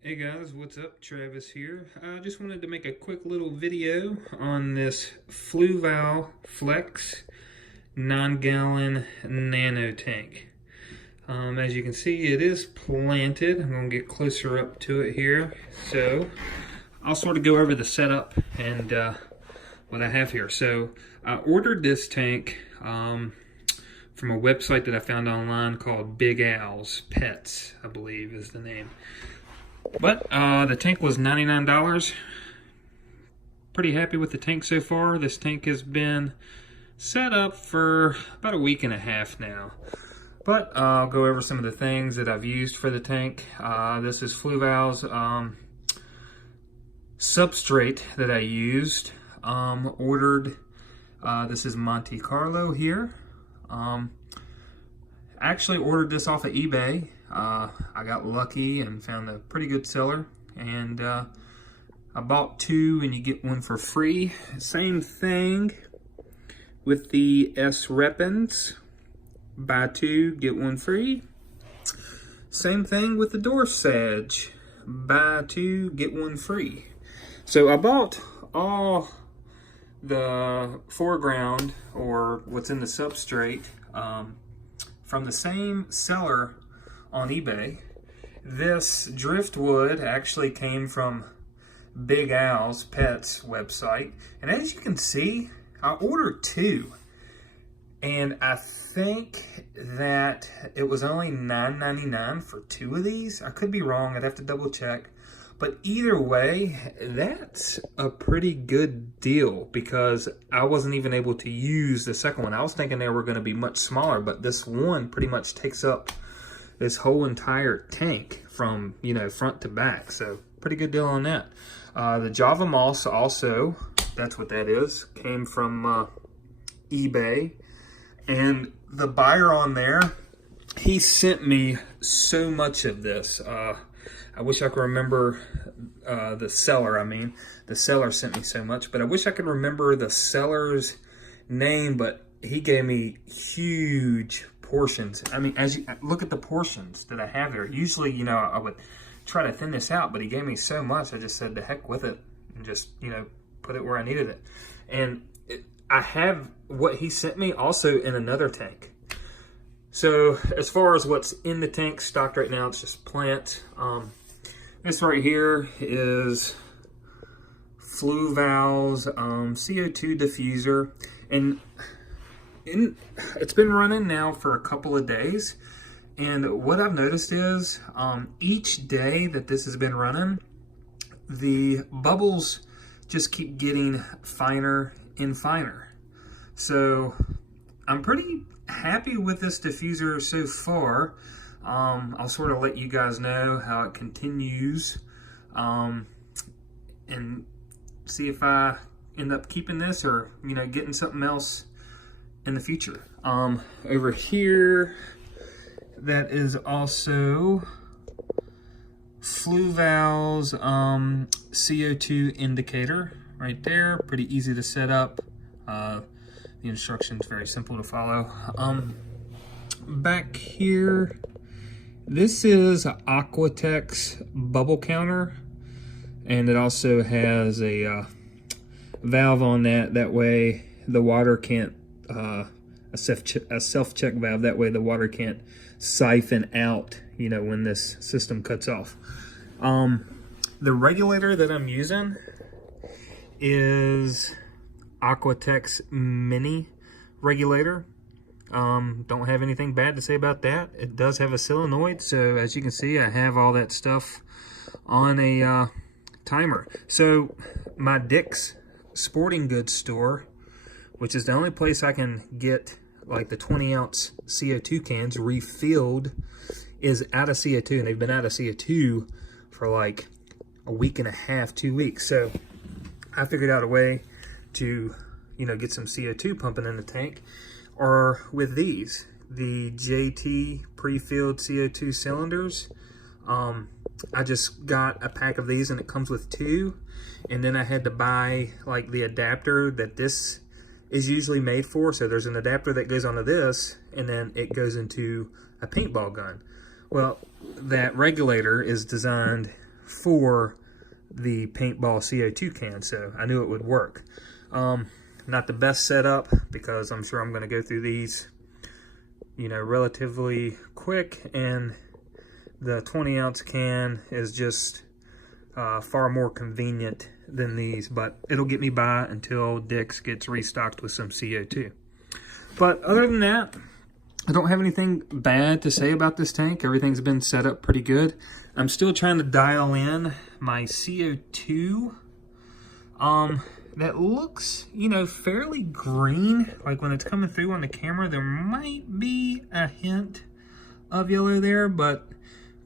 Hey guys, what's up? Travis here. I just wanted to make a quick little video on this Fluval Flex 9-gallon nano tank. As you can see, it is planted. I'm going to get closer up to it here. So I'll sort of go over the setup and what I have here. So I ordered this tank from a website that I found online called Big Al's Pets, I believe is the name. But the tank was $99. Pretty happy with the tank so far. This tank has been set up for about a week and a half now. But I'll go over some of the things that I've used for the tank. This is Fluval's substrate that I used. This is Monte Carlo here. I actually ordered this off of eBay. I got lucky and found a pretty good seller, and I bought two and you get one for free. Same thing with the S-Repens. Buy two, get one free. Same thing with the door sedge. Buy two, get one free. So I bought all the foreground, or what's in the substrate, from the same seller on eBay. This driftwood actually came from Big Al's Pets website, and as you can see, I ordered two, and I think that it was only $9.99 for two of these. I could be wrong, I'd have to double check, but either way, that's a pretty good deal because I wasn't even able to use the second one. I was thinking they were going to be much smaller, but this one pretty much takes up this whole entire tank from, front to back. So pretty good deal on that. The Java Moss also, that's what that is, came from eBay. And the buyer on there, he sent me so much of this. I wish I could remember the seller. The seller sent me so much, but I wish I could remember the seller's name, but he gave me huge portions. As you look at the portions that I have here, usually, I would try to thin this out, but he gave me so much, I just said the heck with it and just, put it where I needed it. And I have what he sent me also in another tank. So as far as what's in the tank stocked right now, it's just plant. This right here is Fluval's CO2 diffuser, and it's been running now for a couple of days. And what I've noticed is each day that this has been running, the bubbles just keep getting finer and finer. So I'm pretty happy with this diffuser so far. I'll sort of let you guys know how it continues and see if I end up keeping this or getting something else in the future. Over here, that is also Fluval's CO2 indicator right there. Pretty easy to set up. The instructions very simple to follow. Back here, this is Aquatex bubble counter, and it also has a valve on that. That way the water can't, a self-check valve. That way the water can't siphon out, when this system cuts off. The regulator that I'm using is Aquatex mini regulator. Don't have anything bad to say about that. It does have a solenoid, so as you can see, I have all that stuff on a timer. So my Dick's Sporting Goods store, which is the only place I can get like the 20-ounce CO2 cans refilled, is out of CO2, and they've been out of CO2 for like a week and a half, 2 weeks. So I figured out a way to get some CO2 pumping in the tank, or with these, the JT pre-filled CO2 cylinders. I just got a pack of these, and it comes with two, and then I had to buy like the adapter that this is usually made for. So there's an adapter that goes onto this, and then it goes into a paintball gun. Well, that regulator is designed for the paintball CO2 can, so I knew it would work. Not the best setup, because I'm sure I'm going to go through these, you know, relatively quick, and the 20-ounce can is just far more convenient than these, but it'll get me by until Dick's gets restocked with some CO2. But other than that, I don't have anything bad to say about this tank. Everything's been set up pretty good. I'm still trying to dial in my CO2. That looks, you know, fairly green. Like when it's coming through on the camera, there might be a hint of yellow there, but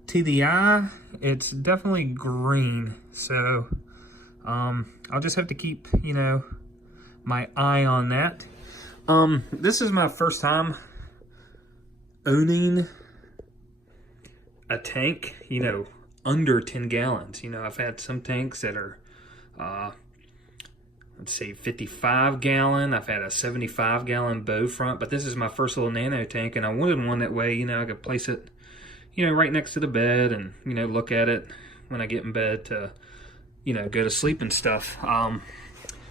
to the eye, it's definitely green. So I'll just have to keep, you know, my eye on that. This is my first time owning a tank, you know, under 10 gallons. You know, I've had some tanks that are, let's see, 55 gallon. I've had a 75 gallon bow front, but this is my first little nano tank, and I wanted one that way, you know, I could place it, you know, right next to the bed and, you know, look at it when I get in bed to, you know, go to sleep and stuff.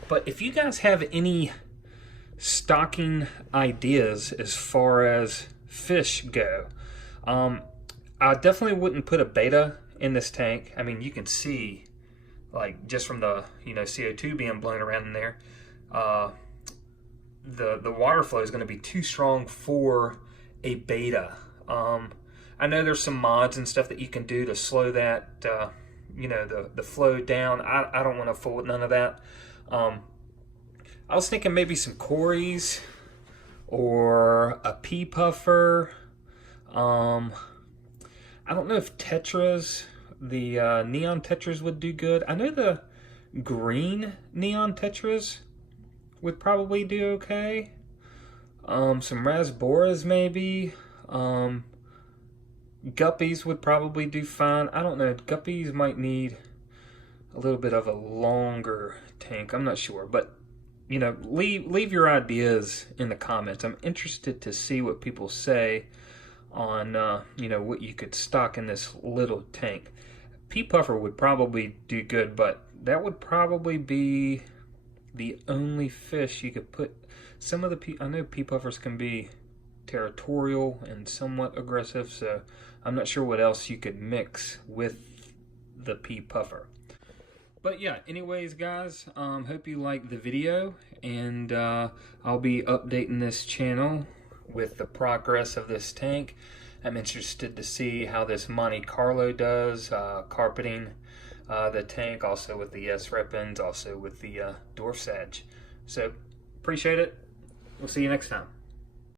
But if you guys have any stocking ideas as far as fish go, I definitely wouldn't put a beta in this tank. I mean, you can see, like, just from the, you know, CO2 being blown around in there, the water flow is going to be too strong for a beta. I know there's some mods and stuff that you can do to slow that, you know, the flow down. I don't want to fool with none of that. I was thinking maybe some Corys or a pea puffer. I don't know if Tetras, the neon Tetras would do good. I know the green neon Tetras would probably do okay. Some Rasboras maybe. Guppies would probably do fine. I don't know. Guppies might need a little bit of a longer tank. I'm not sure, but you know, leave your ideas in the comments. I'm interested to see what people say on you know, what you could stock in this little tank. Pea puffer would probably do good, but that would probably be the only fish you could put. Some of the I know pea puffers can be territorial and somewhat aggressive, so I'm not sure what else you could mix with the pea puffer. But yeah, anyways guys, hope you liked the video, and I'll be updating this channel with the progress of this tank. I'm interested to see how this Monte Carlo does, carpeting the tank, also with the S-Rep ends, also with the dwarf sage. So, appreciate it. We'll see you next time.